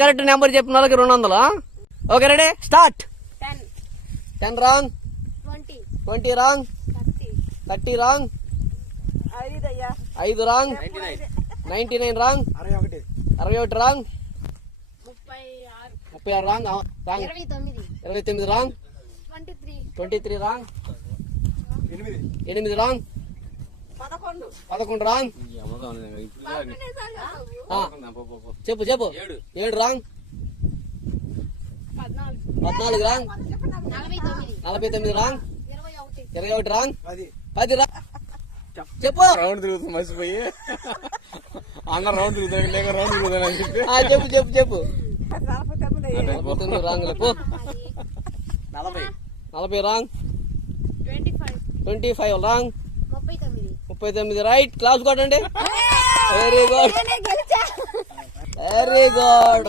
Correct number చెప్పిన వాళ్ళకి 200. Okay ready start. 10 wrong, 20 wrong, 30 wrong, 5 wrong, 99 wrong, 61 wrong, 36 wrong, 29 wrong, 23 wrong, 8 wrong, 11 wrong. చెప్పు 7 wrong, 14 wrong, 49 wrong, 21 wrong, 10 wrong. చెప్పు round తిరుగుతుంది మర్చిపోయి అన్న round తిరుగుతాడు లేక రౌండ్ తిరుగుతాడు అని చెప్పి చెప్పు 49 రాంగ్ లేపు. 40 రాంగ్, 25 రాంగ్, 39 రైట్. క్లాస్ కొట్టండి. Very good.